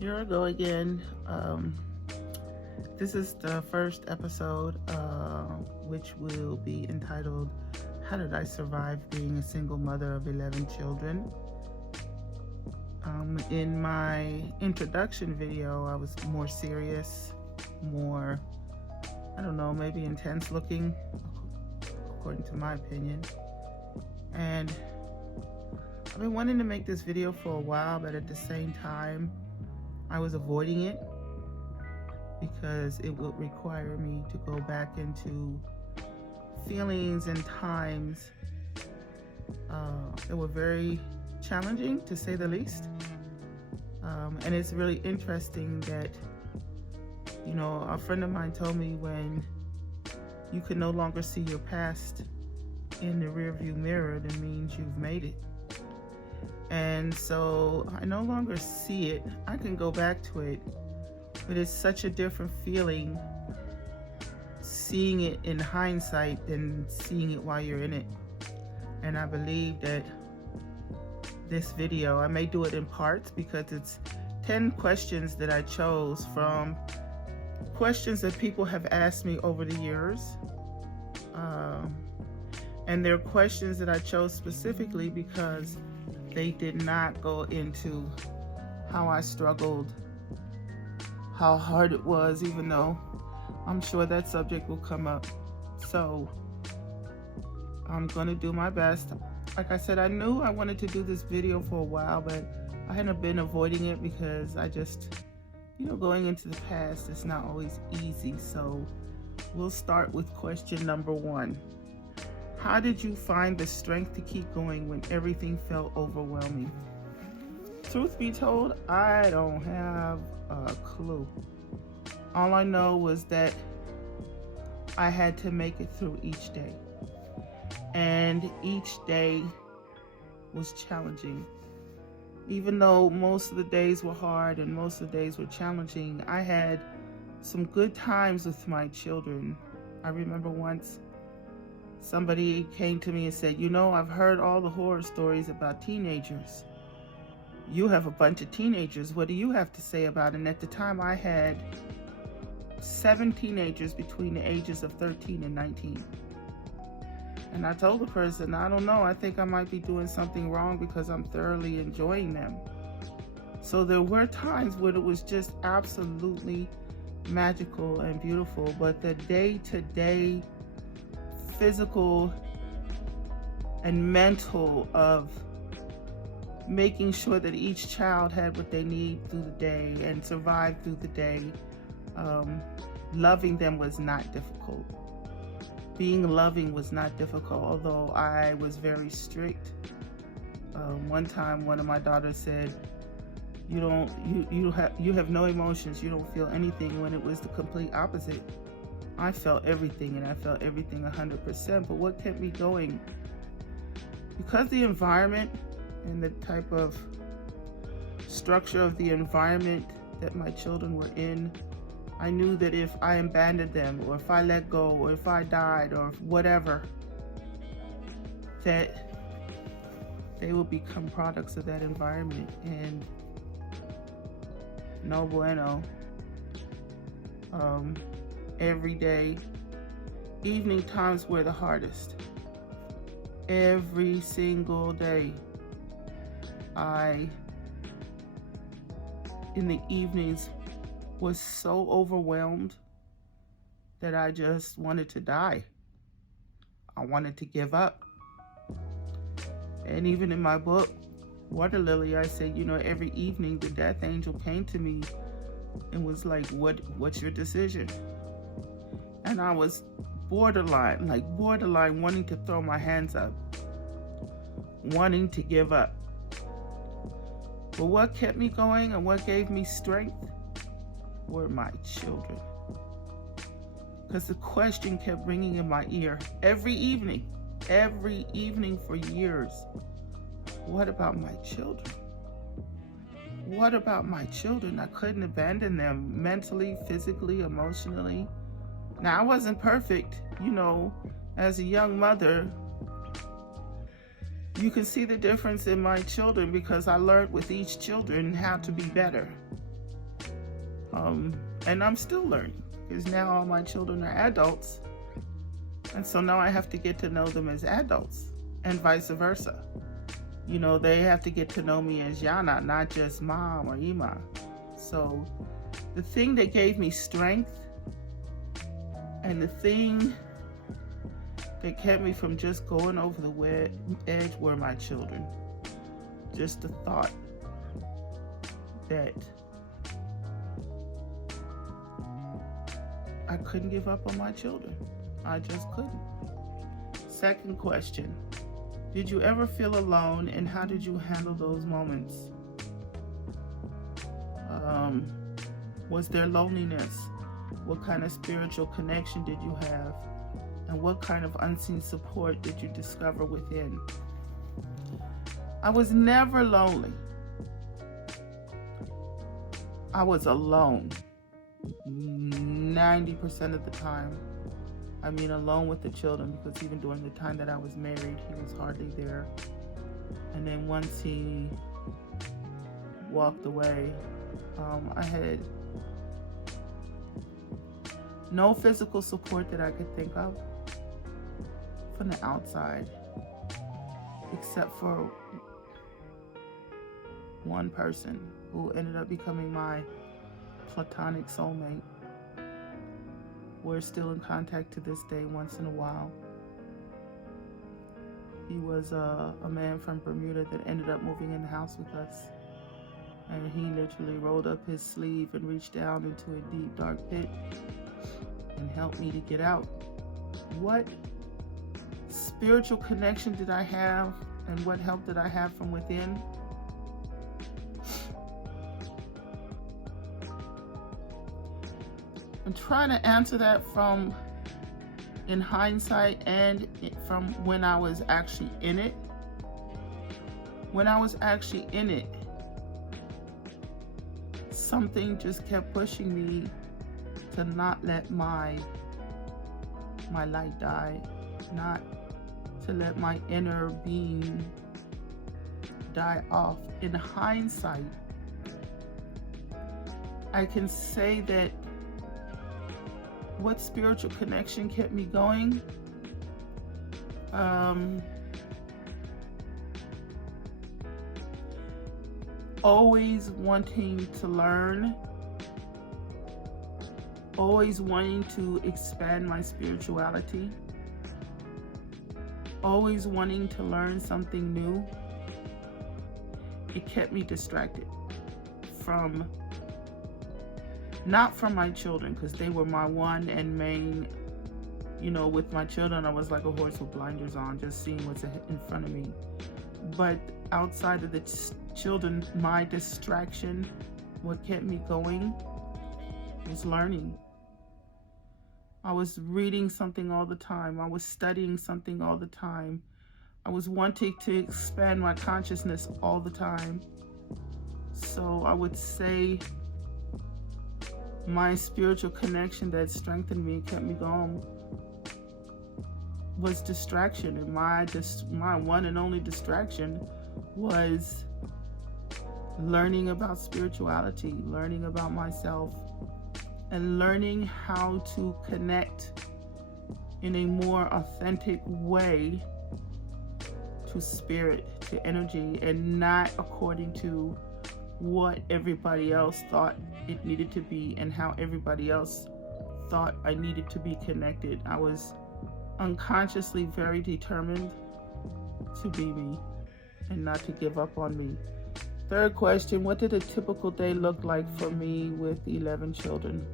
Here I go again. This is the first episode, which will be entitled, How Did I Survive Being a Single Mother of 11 Children? In my introduction video, I was more serious, more, maybe intense looking, according to my opinion. And I've been wanting to make this video for a while, but at the same time, I was avoiding it because it would require me to go back into feelings and times that were very challenging, to say the least. And it's really interesting that, a friend of mine told me when you can no longer see your past in the rearview mirror, that means you've made it. And so I no longer see it. I can go back to it, but it's such a different feeling seeing it in hindsight than seeing it while you're in it. And I believe that this video, I may do it in parts because it's 10 questions that I chose from questions that people have asked me over the years. And they're questions that I chose specifically because they did not go into how I struggled, how hard it was, even though I'm sure that subject will come up. So I'm gonna do my best. Like I said, I knew I wanted to do this video for a while, but I hadn't been avoiding it because I just, going into the past, it's not always easy. So we'll start with question number 1. How did you find the strength to keep going when everything felt overwhelming? Truth be told, I don't have a clue. All I know was that I had to make it through each day. And each day was challenging. Even though most of the days were hard and most of the days were challenging, I had some good times with my children. I remember once somebody came to me and said, I've heard all the horror stories about teenagers. You have a bunch of teenagers. What do you have to say about it? And at the time I had 7 teenagers between the ages of 13 and 19. And I told the person, I don't know, I think I might be doing something wrong because I'm thoroughly enjoying them. So there were times when it was just absolutely magical and beautiful, but the day-to-day physical and mental of making sure that each child had what they need through the day and survived through the day, loving them was not difficult. Being loving was not difficult, although I was very strict. One time, one of my daughters said, "You have no emotions. You don't feel anything," when it was the complete opposite. I felt everything, and I felt everything 100%. But what kept me going? Because the environment and the type of structure of the environment that my children were in, I knew that if I abandoned them, or if I let go, or if I died, or whatever, that they would become products of that environment. And no bueno. Every day, evening times were the hardest. Every single day, in the evenings, was so overwhelmed that I just wanted to die. I wanted to give up. And even in my book, Water Lily, I said, every evening the death angel came to me and was like, what's your decision? And I was borderline wanting to throw my hands up, wanting to give up. But what kept me going and what gave me strength were my children. Because the question kept ringing in my ear every evening for years. What about my children? What about my children? I couldn't abandon them mentally, physically, emotionally. Now, I wasn't perfect, as a young mother. You can see the difference in my children because I learned with each children how to be better. And I'm still learning, because now all my children are adults. And so now I have to get to know them as adults, and vice versa. They have to get to know me as Yana, not just Mom or Ima. So the thing that gave me strength, and the thing that kept me from just going over the edge, were my children. Just the thought that I couldn't give up on my children. I just couldn't. Second question: did you ever feel alone, and how did you handle those moments? Was there loneliness? What kind of spiritual connection did you have? And what kind of unseen support did you discover within? I was never lonely. I was alone 90% of the time. I mean, alone with the children, because even during the time that I was married, he was hardly there. And then once he walked away, I had no physical support that I could think of from the outside, except for one person who ended up becoming my platonic soulmate. We're still in contact to this day once in a while. He was a man from Bermuda that ended up moving in the house with us. And he literally rolled up his sleeve and reached down into a deep, dark pit and helped me to get out. What spiritual connection did I have, and what help did I have from within? I'm trying to answer that from in hindsight and from when I was actually in it. When I was actually in it, something just kept pushing me to not let my light die, not to let my inner being die off. In hindsight, I can say that what spiritual connection kept me going? Always wanting to learn, always wanting to expand my spirituality, always wanting to learn something new. It kept me distracted from, not from my children, because they were my one and main, with my children, I was like a horse with blinders on, just seeing what's in front of me. But outside of the children, my distraction, what kept me going, was learning. I was reading something all the time. I was studying something all the time. I was wanting to expand my consciousness all the time. So I would say my spiritual connection that strengthened me, kept me going, was distraction. And my one and only distraction was learning about spirituality, learning about myself, and learning how to connect in a more authentic way to spirit, to energy, and not according to what everybody else thought it needed to be and how everybody else thought I needed to be connected. I was unconsciously very determined to be me and not to give up on me. Third question: what did a typical day look like for me with 11 children?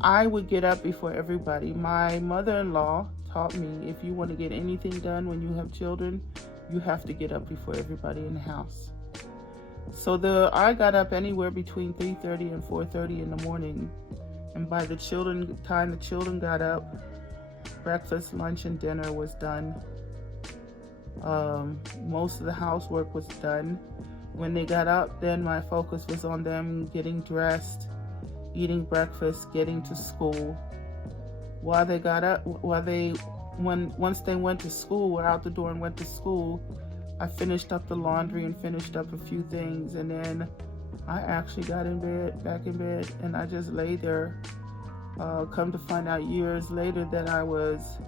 I would get up before everybody. My mother-in-law taught me, if you want to get anything done when you have children, you have to get up before everybody in the house. So I got up anywhere between 3:30 and 4:30 in the morning. And by the time the children got up, breakfast, lunch, and dinner was done. Most of the housework was done. When they got up, then my focus was on them getting dressed, eating breakfast, getting to school. While they got up, once they went to school, were out the door and went to school, I finished up the laundry and finished up a few things, and then I actually got back in bed, and I just lay there. Come to find out years later that I was,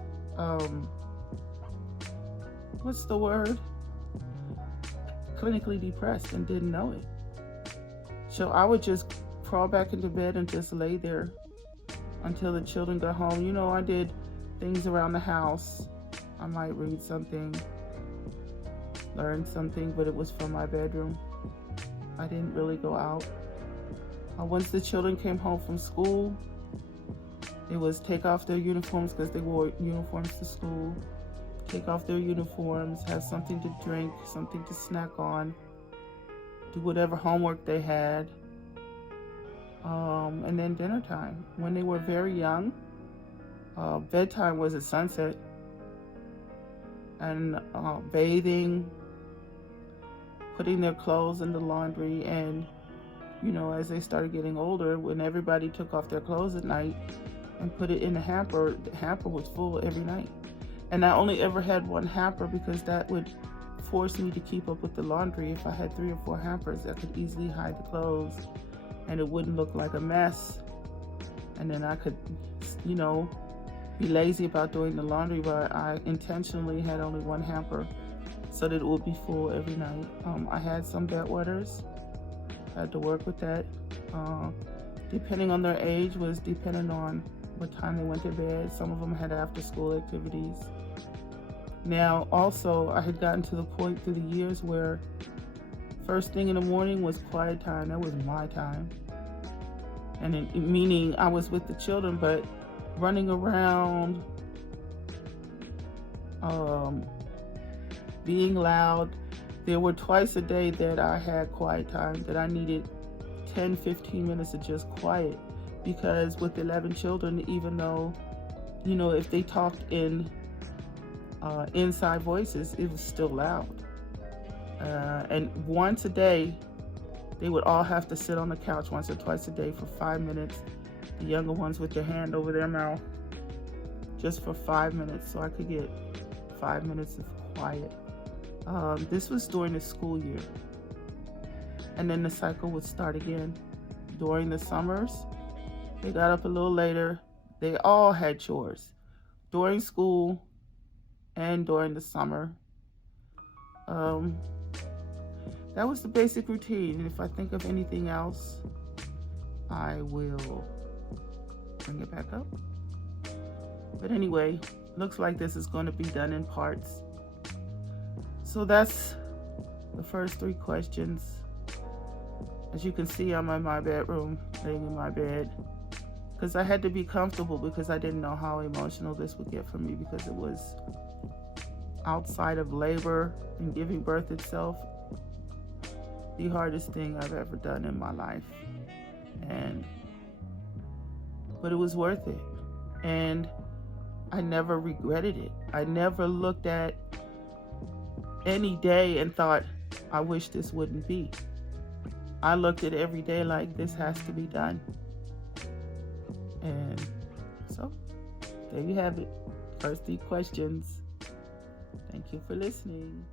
what's the word? Clinically depressed and didn't know it. So I would just crawl back into bed and just lay there until the children got home. I did things around the house. I might read something, learn something, but it was from my bedroom. I didn't really go out. Once the children came home from school, it was take off their uniforms because they wore uniforms to school. Take off their uniforms, have something to drink, something to snack on, do whatever homework they had, and then dinner time. When they were very young, bedtime was at sunset, and bathing, putting their clothes in the laundry, and as they started getting older, when everybody took off their clothes at night and put it in the hamper was full every night. And I only ever had one hamper because that would force me to keep up with the laundry. If I had 3 or 4 hampers, I could easily hide the clothes and it wouldn't look like a mess. And then I could, be lazy about doing the laundry, but I intentionally had only one hamper so that it would be full every night. I had some bedwetters. I had to work with that. Depending on their age was dependent on what time they went to bed. Some of them had after school activities. Now, also, I had gotten to the point through the years where first thing in the morning was quiet time. That was my time. And meaning I was with the children, but running around, being loud. There were twice a day that I had quiet time, that I needed 10-15 minutes of just quiet. Because with 11 children, even though, if they talked in inside voices, it was still loud. And once a day, they would all have to sit on the couch once or twice a day for 5 minutes. The younger ones with their hand over their mouth, just for 5 minutes, so I could get 5 minutes of quiet. This was during the school year. And then the cycle would start again. During the summers, they got up a little later. They all had chores during school and during the summer. That was the basic routine. And if I think of anything else, I will bring it back up. But anyway, looks like this is going to be done in parts. So that's the first 3 questions. As you can see, I'm in my bedroom, laying in my bed, because I had to be comfortable, because I didn't know how emotional this would get for me, because it was outside of labor and giving birth itself, the hardest thing I've ever done in my life. But it was worth it. And I never regretted it. I never looked at any day and thought, I wish this wouldn't be. I looked at every day like, this has to be done. And so, there you have it. First 3 questions. Thank you for listening.